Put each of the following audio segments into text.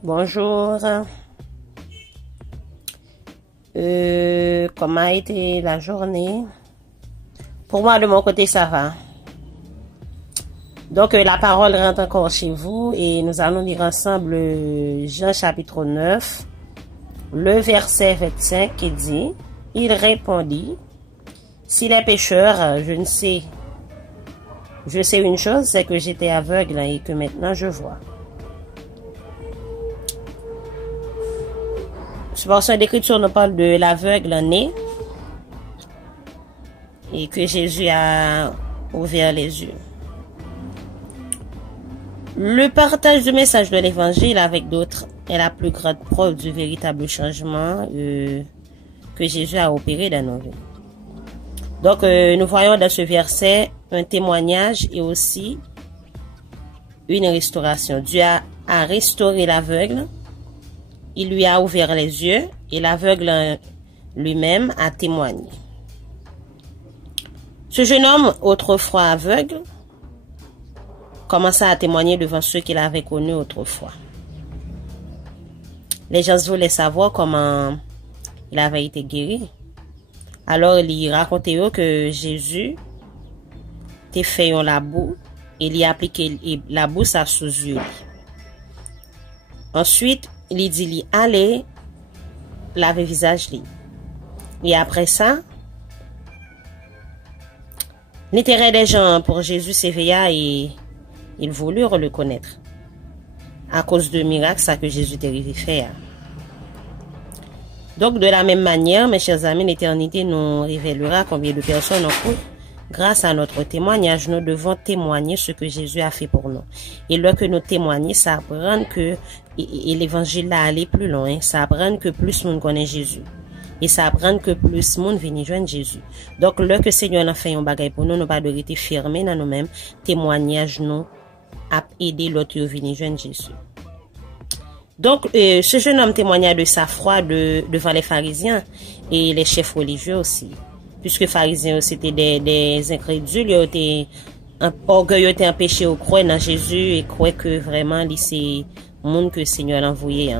Bonjour. Comment a été la journée? Pour moi, de mon côté, ça va. Donc, la parole rentre encore chez vous et nous allons lire ensemble Jean chapitre 9, le verset 25 qui dit, « Il répondit, s'il est pécheur, je sais une chose, c'est que j'étais aveugle et que maintenant je vois. » Ce portion d'écriture nous parle de l'aveugle né et que Jésus a ouvert les yeux. Le partage du message de l'évangile avec d'autres est la plus grande preuve du véritable changement que Jésus a opéré dans nos vies. Donc, nous voyons dans ce verset un témoignage et aussi une restauration. Dieu a restauré l'aveugle. Il lui a ouvert les yeux et l'aveugle lui-même a témoigné. Ce jeune homme, autrefois aveugle, commença à témoigner devant ceux qu'il avait connus autrefois. Les gens voulaient savoir comment il avait été guéri. Alors, il racontait que Jésus t'a fait un labou et il a appliqué la boue à sous yeux. Ensuite, il dit, allez, laver visage li. Et après ça, l'intérêt des gens pour Jésus s'éveilla et ils voulurent le connaître. À cause de miracles, ça que Jésus t'a fait. Donc, de la même manière, mes chers amis, l'éternité nous révélera combien de personnes ont cru. Grâce à notre témoignage, nous devons témoigner ce que Jésus a fait pour nous. Et lorsque nous témoignons, ça apprend que l'évangile a allé plus loin. Ça apprend que plus monde connaît Jésus. Et ça apprend que plus monde vient joindre Jésus. Donc, lorsque le Seigneur a fait un bagage pour nous, nous pas de rester fermés dans nous-mêmes. Témoignage nous a aidé l'autre à venir joindre Jésus. Donc, ce jeune homme témoigna de sa foi devant les pharisiens et les chefs religieux aussi. Puisque les pharisiens c'était des incrédules, ils étaient orgueilleux, étaient empêchés de croire dans Jésus et croire que vraiment c'est le monde que le Seigneur a envoyé.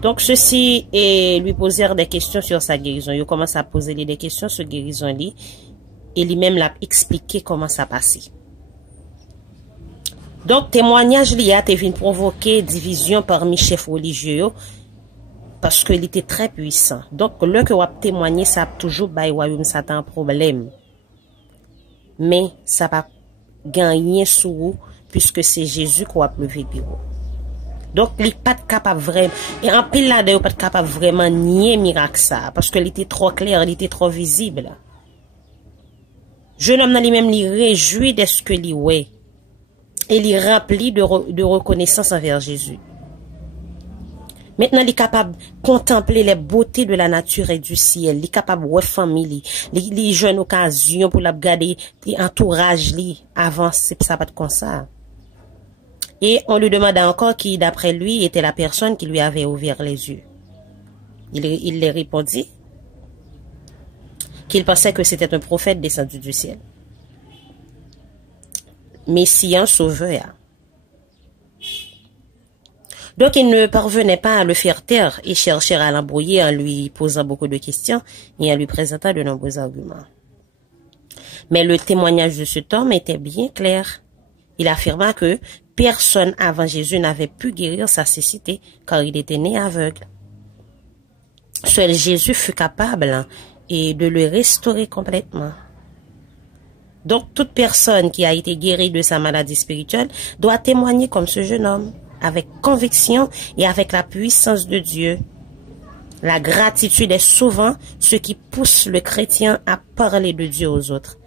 Donc, ceux-ci lui posèrent des questions sur sa guérison. Ils commencent à poser des questions sur la guérison et lui-même l'a expliqué comment ça passait. Donc, témoignage li a venu provoquer division parmi chefs religieux parce qu'il était très puissant. Donc, le que vous témoigner, ça a toujours ça un problème. Mais ça va gagner sur vous puisque c'est Jésus qui a levé pour vous. Donc, il n'est pas capable vraiment, et en pile là, il n'est pas capable vraiment nier miracle ça parce qu'il était trop clair, il était trop visible. Jeune homme lui-même, il réjouit de ce que lui ouais. Et il est rempli de reconnaissance envers Jésus. Maintenant, il est capable de contempler les beautés de la nature et du ciel. Il est capable de voir famille, les jeunes occasions pour la regarder, l'entourage, avant, c'est ça pas comme ça. Et on lui demanda encore qui, d'après lui, était la personne qui lui avait ouvert les yeux. Il leur répondit qu'il pensait que c'était un prophète descendu du ciel. Messie, sauveur. Donc, il ne parvenait pas à le faire taire et cherchait à l'embrouiller en lui posant beaucoup de questions et en lui présentant de nombreux arguments. Mais le témoignage de cet homme était bien clair. Il affirma que personne avant Jésus n'avait pu guérir sa cécité car il était né aveugle. Seul Jésus fut capable et de le restaurer complètement. Donc, toute personne qui a été guérie de sa maladie spirituelle doit témoigner comme ce jeune homme, avec conviction et avec la puissance de Dieu. La gratitude est souvent ce qui pousse le chrétien à parler de Dieu aux autres.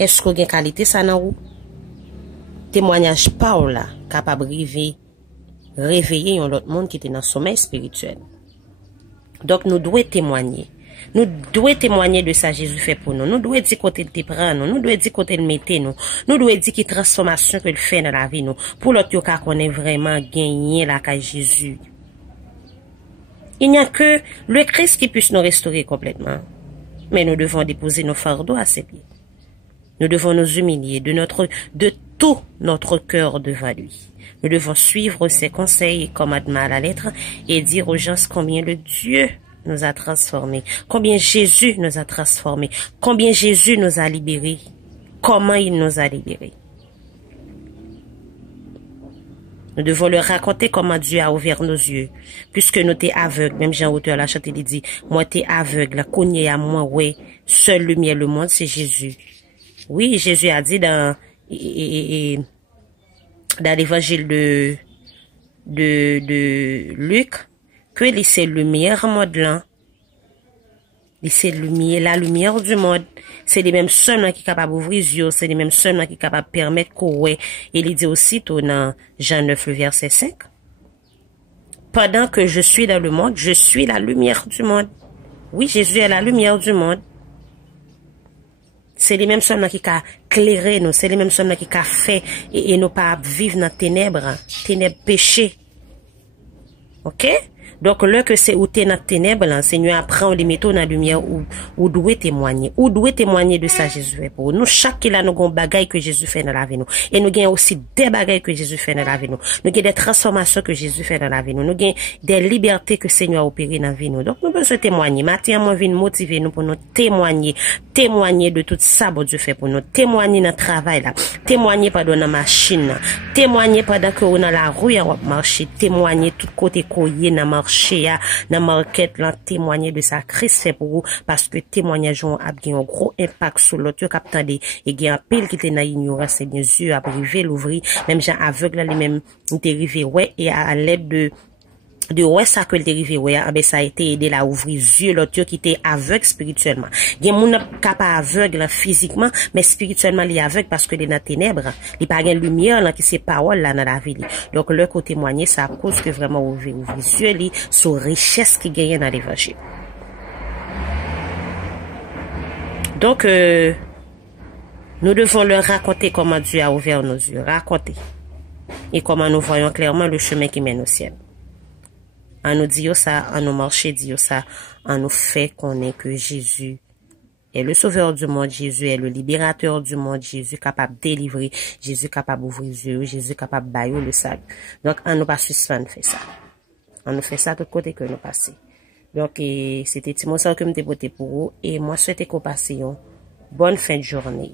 Est-ce qu'on a une qualité ça dans vous? Témoignage Paul capable de réveiller un autre monde qui était dans le sommeil spirituel. Donc, nous devons témoigner. Nous devons témoigner de ça Jésus fait pour nous. Nous devons dire côté de prendre nous. Nous devons dire côté de mettre nous. Nous devons dire quelle transformation qu'il fait dans la vie nous. Pour l'autre cas qu'on ait vraiment gagné la caille Jésus. Il n'y a que le Christ qui puisse nous restaurer complètement. Mais nous devons déposer nos fardeaux à ses pieds. Nous devons nous humilier de tout notre cœur devant lui. Nous devons suivre ses conseils et commandements à la lettre et dire aux gens combien le Dieu nous a transformés, combien Jésus nous a transformés, combien Jésus nous a libérés, comment il nous a libérés. Nous devons leur raconter comment Dieu a ouvert nos yeux, puisque nous t'es aveugles. Même Jean Auteur l'a chanté, il dit, moi t'es aveugle, cogné à moi, ouais, seule lumière le monde, c'est Jésus. Oui, Jésus a dit dans l'évangile de Luc, que c'est lumière monde là. C'est la lumière du monde. C'est les mêmes seuls qui sont capables d'ouvrir les yeux, c'est les mêmes seuls qui sont capables de permettre qu'on ouais. Et il dit aussi dans Jean 9, le verset 5. Pendant que je suis dans le monde, je suis la lumière du monde. Oui, Jésus est la lumière du monde. C'est les mêmes seuls qui ont éclairé nous, c'est les mêmes seuls qui ont fait et nous pas vivre dans ténèbres péché. OK? Donc, là que c'est où t'es dans ténèbres, le Seigneur apprend les métaux dans la lumière où doit témoigner. Où doit témoigner de ça, Jésus fait pour nous. Chaque qui là, nous avons des bagailles que Jésus fait dans la vie nous. Et nous avons aussi des bagailles que Jésus fait dans la vie nous. Nous avons des transformations que Jésus fait dans la vie nous. Nous avons des libertés que le Seigneur a opérées dans la vie nous. Donc, nous besoin témoigner. Maintenant, moi, viens motiver nous pour nous témoigner. Témoigner de tout ça, que Dieu fait pour nous. Témoigner dans le travail là. Témoigner pendant dans la machine là. Témoigner pendant que on dans la rue, on marcher. Témoigner tout côté coyer dans marché dans market là, témoigner de ça Christ fait pour vous parce que témoignage a un gros impact sur l'autre qui attendait et il y a un pile qui était dans l'ignorance c'est bien sûr à priver l'ouvrir même gens aveugles les mêmes dérivé ouais et à l'aide de ouais ça que le dérivé ouais ben ça a été aidé à ouvrir yeux l'autre qui était aveugle spirituellement. Il y a moun capable aveugle physiquement mais spirituellement il est aveugle parce que il est dans ténèbres, il pas gain lumière là qui c'est parole là dans la vie. Donc le côté témoigner ça cause que vraiment ouvrir yeux li sur richesse qui gagne dans l'évangile. Donc nous devons leur raconter comment Dieu a ouvert nos yeux, raconter et comment nous voyons clairement le chemin qui mène au ciel. En nous dire ça, en nous marcher, dire ça, en nous fait connaître que Jésus est le sauveur du monde, Jésus est le libérateur du monde, Jésus capable de délivrer, Jésus capable d'ouvrir les yeux, Jésus capable de bailler le salut. Donc, en nous pas suspendre faire ça. On nous fait ça de côté que nous passons. Donc, c'était Timothée que je m'ai dévoté pour vous et moi souhaite qu'on passe une bonne fin de journée.